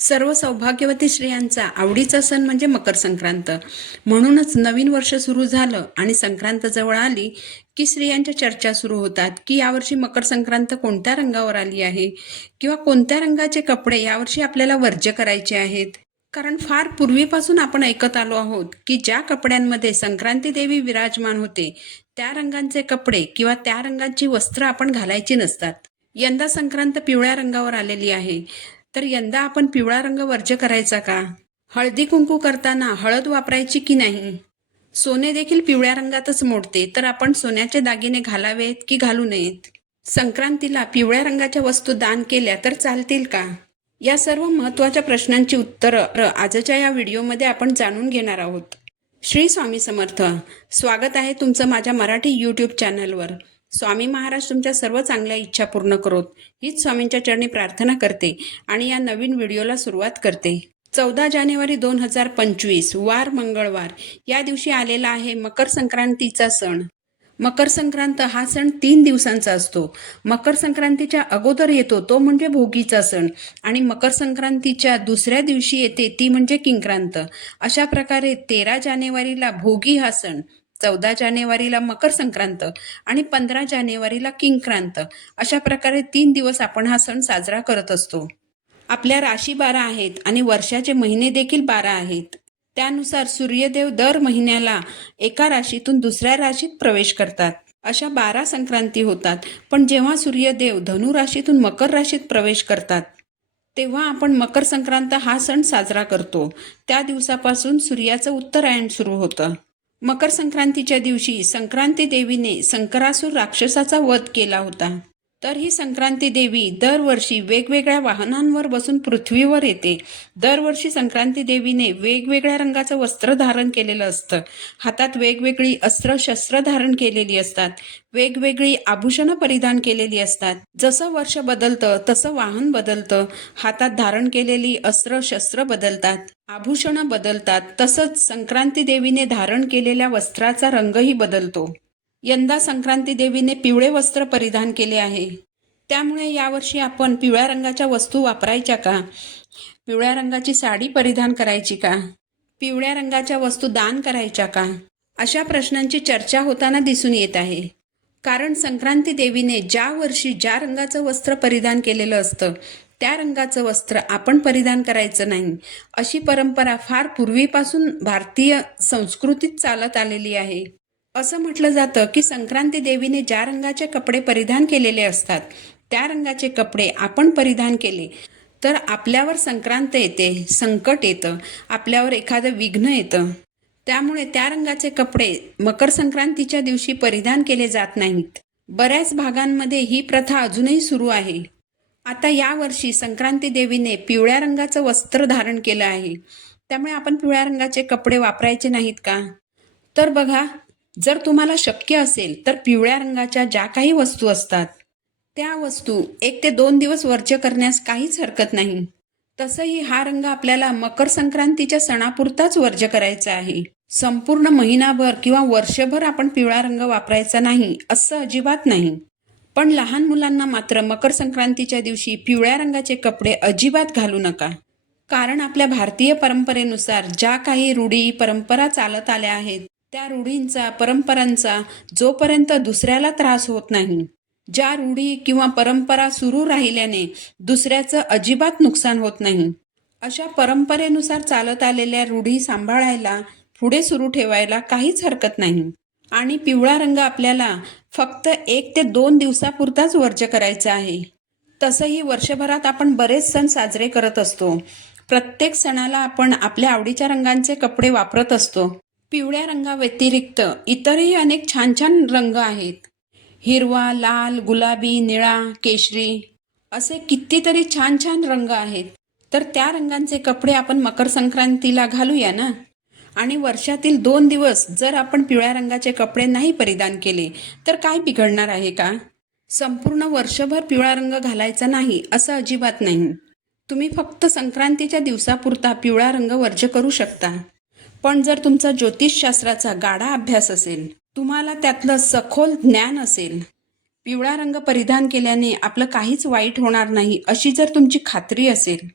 सर्व सौभाग्यवती स्त्रियांचा आवडीचा सण म्हणजे मकर संक्रांत. म्हणूनच नवीन वर्ष सुरू झालं आणि संक्रांत जवळ आली की स्त्रियांच्या चर्चा सुरू होतात की यावर्षी मकर संक्रांत कोणत्या रंगावर आली आहे किंवा कोणत्या रंगाचे कपडे यावर्षी आपल्याला वर्ज्य करायचे आहेत. कारण फार पूर्वीपासून आपण ऐकत आलो आहोत की ज्या कपड्यांमध्ये संक्रांती देवी विराजमान होते त्या रंगांचे कपडे किंवा त्या रंगाची वस्त्र आपण घालायची नसतात. यंदा संक्रांत पिवळ्या रंगावर आलेली आहे, तर यंदा आपण पिवळा रंग वर्ज्य करायचा का? हळदी कुंकू करताना हळद वापरायची की नाही? सोने देखील पिवळ्या रंगातच मोडते, तर आपण सोन्याचे दागिने घालावेत की घालू नयेत? संक्रांतीला पिवळ्या रंगाच्या वस्तू दान केल्या तर चालतील का? या सर्व महत्त्वाच्या प्रश्नांची उत्तरं आजच्या या व्हिडिओमध्ये आपण जाणून घेणार आहोत. श्री स्वामी समर्थ. स्वागत आहे तुमचं माझ्या मराठी यूट्यूब चॅनलवर. स्वामी महाराज तुमच्या सर्व चांगल्या इच्छा पूर्ण करोत, हीच स्वामींच्या चरणी प्रार्थना करते आणि या नवीन व्हिडिओला सुरुवात करते. 14 जानेवारी 2025 वार मंगळवार या दिवशी आलेला आहे मकर संक्रांतीचा सण. मकर संक्रांत हा सण 3 दिवसांचा असतो. मकर संक्रांतीच्या अगोदर येतो तो म्हणजे भोगीचा सण आणि मकर संक्रांतीच्या दुसऱ्या दिवशी येते ती म्हणजे किंक्रांत. अशा प्रकारे 13 जानेवारीला भोगी हा सण, 14 जानेवारीला मकर संक्रांत आणि 15 जानेवारीला किंक्रांत, अशा प्रकारे 3 दिवस आपण हा सण साजरा करत असतो. आपल्या राशी 12 आहेत आणि वर्षाचे महिने देखील 12 आहेत. त्यानुसार सूर्यदेव दर महिन्याला एका राशीतून दुसऱ्या राशीत प्रवेश करतात. अशा 12 संक्रांती होतात. पण जेव्हा सूर्यदेव धनु राशीतून मकर राशीत प्रवेश करतात तेव्हा आपण मकर संक्रांत हा सण साजरा करतो. त्या दिवसापासून सूर्याचं उत्तरायण सुरू होतं. मकर संक्रांतीच्या दिवशी संक्रांती देवीने संकरासूर राक्षसाचा वध केला होता. तर ही संक्रांती देवी दरवर्षी वेगवेगळ्या वाहनांवर बसून पृथ्वीवर येते. दरवर्षी संक्रांती देवीने वेगवेगळ्या रंगाचं वस्त्र धारण केलेलं असतं. हातात वेगवेगळी अस्त्र शस्त्र धारण केलेली असतात. वेगवेगळी आभूषणं परिधान केलेली असतात. जसं वर्ष बदलतं तसं वाहन बदलतं. हातात धारण केलेली अस्त्र शस्त्र बदलतात, आभूषणं बदलतात. तसंच संक्रांती देवीने धारण केलेल्या वस्त्राचा रंगही बदलतो. यंदा संक्रांती देवीने पिवळे वस्त्र परिधान केले आहे. त्यामुळे यावर्षी आपण पिवळ्या रंगाच्या वस्तू वापरायच्या का? पिवळ्या रंगाची साडी परिधान करायची का? पिवळ्या रंगाच्या वस्तू दान करायच्या का? अशा प्रश्नांची चर्चा होताना दिसून येत आहे. कारण संक्रांती देवीने ज्या वर्षी ज्या रंगाचं वस्त्र परिधान केलेलं असतं त्या रंगाचं वस्त्र आपण परिधान करायचं नाही, अशी परंपरा फार पूर्वीपासून भारतीय संस्कृतीत चालत आलेली आहे. असं म्हटलं जातं की संक्रांती देवीने ज्या रंगाचे कपडे परिधान केलेले असतात त्या रंगाचे कपडे आपण परिधान केले तर आपल्यावर संक्रांत येते, संकट येतं, आपल्यावर एखादं विघ्न येतं. त्यामुळे त्या रंगाचे कपडे मकर संक्रांतीच्या दिवशी परिधान केले जात नाहीत. बऱ्याच भागांमध्ये ही प्रथा अजूनही सुरू आहे. आता यावर्षी संक्रांती देवीने पिवळ्या रंगाचं वस्त्र धारण केलं आहे, त्यामुळे आपण पिवळ्या रंगाचे कपडे वापरायचे नाहीत का? तर बघा, जर तुम्हाला शक्य असेल तर पिवळ्या रंगाच्या ज्या काही वस्तू असतात त्या वस्तू 1 ते 2 दिवस वर्ज्य करण्यास काहीच हरकत नाही. तसंही हा रंग आपल्याला मकर संक्रांतीच्या सणापुरताच वर्ज्य करायचा आहे. संपूर्ण महिनाभर किंवा वर्षभर आपण पिवळा रंग वापरायचा नाही असं अजिबात नाही. पण लहान मुलांना मात्र मकर संक्रांतीच्या दिवशी पिवळ्या रंगाचे कपडे अजिबात घालू नका. कारण आपल्या भारतीय परंपरेनुसार ज्या काही रूढी परंपरा चालत आल्या आहेत त्या रूढींचा परंपरांचा जोपर्यंत दुसऱ्याला त्रास होत नाही, ज्या रूढी किंवा परंपरा सुरू राहिल्याने दुसऱ्याचं अजिबात नुकसान होत नाही, अशा परंपरेनुसार चालत आलेल्या रूढी सांभाळायला, पुढे सुरू ठेवायला काहीच हरकत नाही. आणि पिवळा रंग आपल्याला फक्त 1 ते 2 दिवसापुरताच वर्ज्य करायचा आहे. तसंही वर्षभरात आपण बरेच सण साजरे करत असतो. प्रत्येक सणाला आपण आपल्या आवडीच्या रंगांचे कपडे वापरत असतो. पिवळ्या रंगाव्यतिरिक्त इतरही अनेक छान छान रंग आहेत. हिरवा, लाल, गुलाबी, निळा, केशरी असे कितीतरी छान छान रंग आहेत. तर त्या रंगांचे कपडे आपण मकर संक्रांतीला घालूया ना. आणि वर्षातील 2 दिवस जर आपण पिवळ्या रंगाचे कपडे नाही परिधान केले तर काय बिघडणार आहे का? संपूर्ण वर्षभर पिवळा रंग घालायचा नाही असं अजिबात नाही. तुम्ही फक्त संक्रांतीच्या दिवसापुरता पिवळा रंग वर्ज्य करू शकता. पण जर तुमचा ज्योतिषशास्त्राचा गाढा अभ्यास असेल, तुम्हाला त्यातलं सखोल ज्ञान असेल, पिवळा रंग परिधान केल्याने आपलं काहीच वाईट होणार नाही अशी जर तुमची खात्री असेल,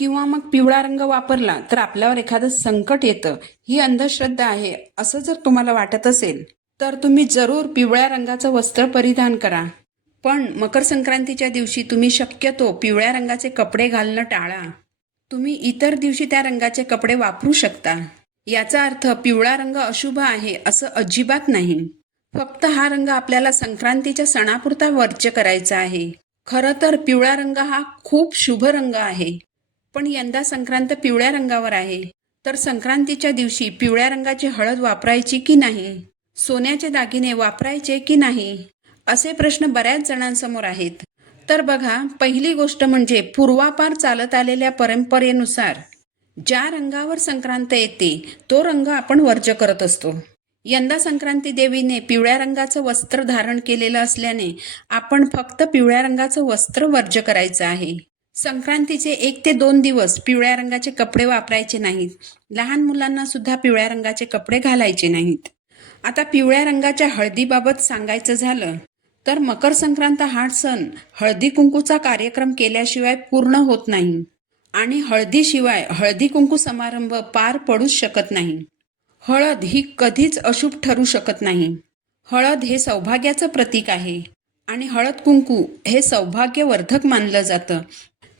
किंवा मग पिवळा रंग वापरला तर आपल्यावर एखादं संकट येतं, ही अंधश्रद्धा आहे असं जर तुम्हाला वाटत असेल तर तुम्ही जरूर पिवळ्या रंगाचं वस्त्र परिधान करा. पण मकर संक्रांतीच्या दिवशी तुम्ही शक्यतो पिवळ्या रंगाचे कपडे घालणं टाळा. तुम्ही इतर दिवशी त्या रंगाचे कपडे वापरू शकता. याचा अर्थ पिवळा रंग अशुभ आहे असं अजिबात नाही. फक्त हा रंग आपल्याला संक्रांतीच्या सणापुरता वर्ज्य करायचा आहे. खरं तर पिवळा रंग हा खूप शुभ रंग आहे. पण यंदा संक्रांत पिवळ्या रंगावर आहे, तर संक्रांतीच्या दिवशी पिवळ्या रंगाची हळद वापरायची की नाही, सोन्याचे दागिने वापरायचे की नाही, असे प्रश्न बऱ्याच जणांसमोर आहेत. तर बघा, पहिली गोष्ट म्हणजे पूर्वापार चालत आलेल्या परंपरेनुसार ज्या रंगावर संक्रांत येते तो रंग आपण वर्ज्य करत असतो. यंदा संक्रांती देवीने पिवळ्या रंगाचं वस्त्र धारण केलेलं असल्याने आपण फक्त पिवळ्या रंगाचं वस्त्र वर्ज्य करायचं आहे. संक्रांतीचे 1 ते 2 दिवस पिवळ्या रंगाचे कपडे वापरायचे नाहीत. लहान मुलांना सुद्धा पिवळ्या रंगाचे कपडे घालायचे नाहीत. आता पिवळ्या रंगाच्या हळदीबाबत सांगायचं झालं तर मकर संक्रांत हा सण हळदी कुंकूचा कार्यक्रम केल्याशिवाय पूर्ण होत नाही आणि हळदीशिवाय हळदी कुंकू समारंभ पार पडूच शकत नाही. हळद ही कधीच अशुभ ठरू शकत नाही. हळद हे सौभाग्याचं प्रतीक आहे आणि हळद कुंकू हे सौभाग्यवर्धक मानलं जातं.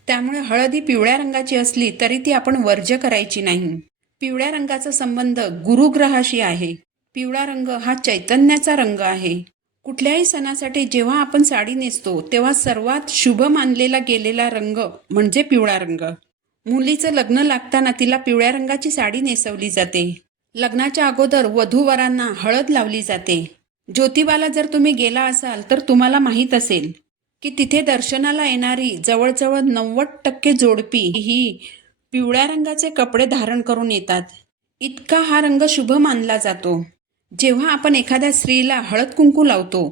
त्यामुळे हळद ही पिवळ्या रंगाची असली तरी ती आपण वर्ज्य करायची नाही. पिवळ्या रंगाचा संबंध गुरुग्रहाशी आहे. पिवळा रंग हा चैतन्याचा रंग आहे. कुठल्याही सणासाठी जेव्हा आपण साडी नेसतो तेव्हा सर्वात शुभ मानलेला गेलेला रंग म्हणजे पिवळा रंग. मुलीचं लग्न लागताना तिला पिवळ्या रंगाची साडी नेसवली जाते. लग्नाच्या अगोदर वधूवरांना हळद लावली जाते. ज्योतिबाला जर तुम्ही गेला असाल तर तुम्हाला माहीत असेल की तिथे दर्शनाला येणारी जवळजवळ 90% जोडपी ही पिवळ्या रंगाचे कपडे धारण करून येतात. इतका हा रंग शुभ मानला जातो. जेव्हा आपण एखाद्या स्त्रीला हळद कुंकू लावतो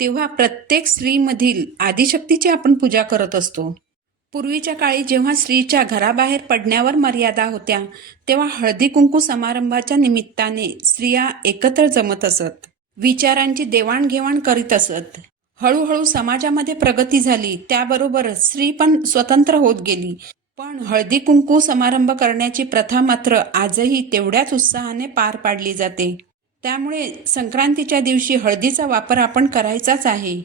तेव्हा प्रत्येक स्त्रीमधील आदिशक्तीची आपण पूजा करत असतो. पूर्वीच्या काळी जेव्हा स्त्रीच्या घराबाहेर पडण्यावर मर्यादा होत्या तेव्हा हळदी कुंकू समारंभाच्या निमित्ताने स्त्रिया एकत्र जमत असत, विचारांची देवाणघेवाण करीत असत. हळूहळू समाजामध्ये प्रगती झाली, त्याबरोबरच स्त्री पण स्वतंत्र होत गेली. पण हळदी कुंकू समारंभ करण्याची प्रथा मात्र आजही तेवढ्याच उत्साहाने पार पाडली जाते. त्यामुळे संक्रांतीच्या दिवशी हळदीचा वापर आपण करायचाच आहे.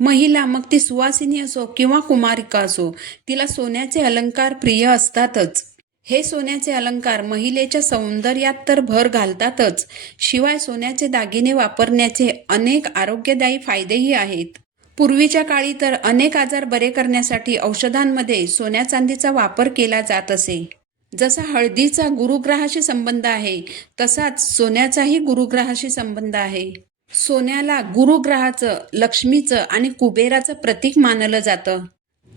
महिला, मग ती सुवासिनी असो किंवा कुमारिका असो, तिला सोन्याचे अलंकार प्रिय असतातच. हे सोन्याचे अलंकार महिलेच्या सौंदर्यात तर भर घालतातच, शिवाय सोन्याचे दागिने वापरण्याचे अनेक आरोग्यदायी फायदेही आहेत. पूर्वीच्या काळी तर अनेक आजार बरे करण्यासाठी औषधांमध्ये सोन्या चांदीचा वापर केला जात असे. जसा हळदीचा गुरुग्रहाशी संबंध आहे तसाच सोन्याचाही गुरुग्रहाशी संबंध आहे. सोन्याला गुरुग्रहाचं, लक्ष्मीचं आणि कुबेराचं प्रतीक मानलं जातं.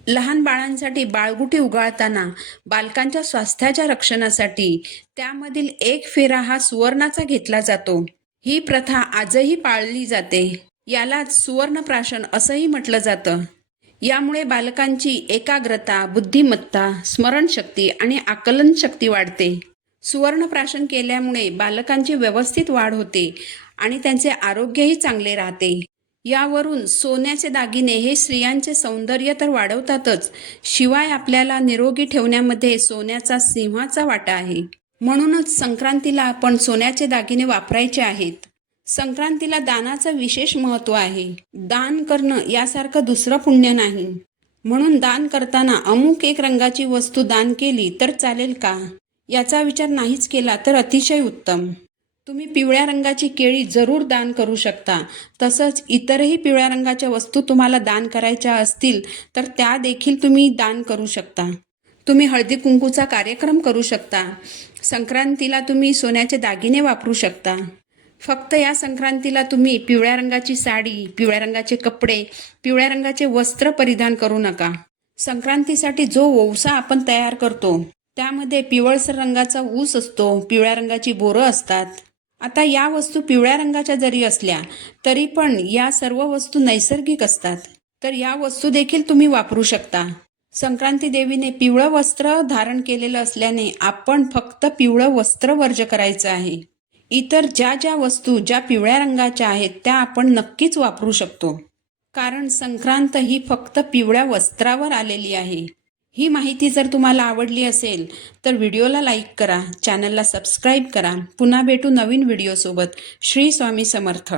लहान बाळांसाठी बाळगुटी उगाळताना बालकांच्या स्वास्थ्याच्या रक्षणासाठी त्यामधील एक फेरा हा सुवर्णाचा घेतला जातो. ही प्रथा आजही पाळली जाते. यालाच सुवर्णप्राशन असंही म्हटलं जातं. यामुळे बालकांची एकाग्रता, बुद्धिमत्ता, स्मरणशक्ती आणि आकलनशक्ती वाढते. सुवर्णप्राशन केल्यामुळे बालकांची व्यवस्थित वाढ होते आणि त्यांचे आरोग्यही चांगले राहते. यावरून सोन्याचे दागिने हे स्त्रियांचे सौंदर्य तर वाढवतातच, शिवाय आपल्याला निरोगी ठेवण्यामध्ये सोन्याचा सिंहाचा वाटा आहे. म्हणूनच संक्रांतीला आपण सोन्याचे दागिने वापरायचे आहेत. संक्रांतीला दानाचं विशेष महत्त्व आहे. दान करणं यासारखं दुसरं पुण्य नाही. म्हणून दान करताना अमुक एक रंगाची वस्तू दान केली तर चालेल का, याचा विचार नाहीच केला तर अतिशय उत्तम. तुम्ही पिवळ्या रंगाची केळी जरूर दान करू शकता. तसंच इतरही पिवळ्या रंगाच्या वस्तू तुम्हाला दान करायच्या असतील तर त्या देखील तुम्ही दान करू शकता. तुम्ही हळदी कुंकूचा कार्यक्रम करू शकता. संक्रांतीला तुम्ही सोन्याचे दागिने वापरू शकता. फक्त या संक्रांतीला तुम्ही पिवळ्या रंगाची साडी, पिवळ्या रंगाचे कपडे, पिवळ्या रंगाचे वस्त्र परिधान करू नका. संक्रांतीसाठी जो ओवसा आपण तयार करतो त्यामध्ये पिवळसर रंगाचा ऊस असतो, पिवळ्या रंगाची बोरं असतात. आता या वस्तू पिवळ्या रंगाच्या जरी असल्या तरी पण या सर्व वस्तू नैसर्गिक असतात, तर या वस्तू देखील तुम्ही वापरू शकता. संक्रांती देवीने पिवळं वस्त्र धारण केलेलं असल्याने आपण फक्त पिवळं वस्त्र वर्ज्य करायचं आहे. इतर ज्या ज्या वस्तू ज्या पिवळ्या रंगाच्या आहेत त्या आपण नक्कीच वापरू शकतो. कारण संक्रांत ही फक्त पिवळ्या वस्त्रावर आलेली आहे. ही माहिती जर तुम्हाला आवडली असेल तर व्हिडिओला लाईक करा, चॅनलला सबस्क्राईब करा. पुन्हा भेटू नवीन व्हिडिओसोबत. श्री स्वामी समर्थ.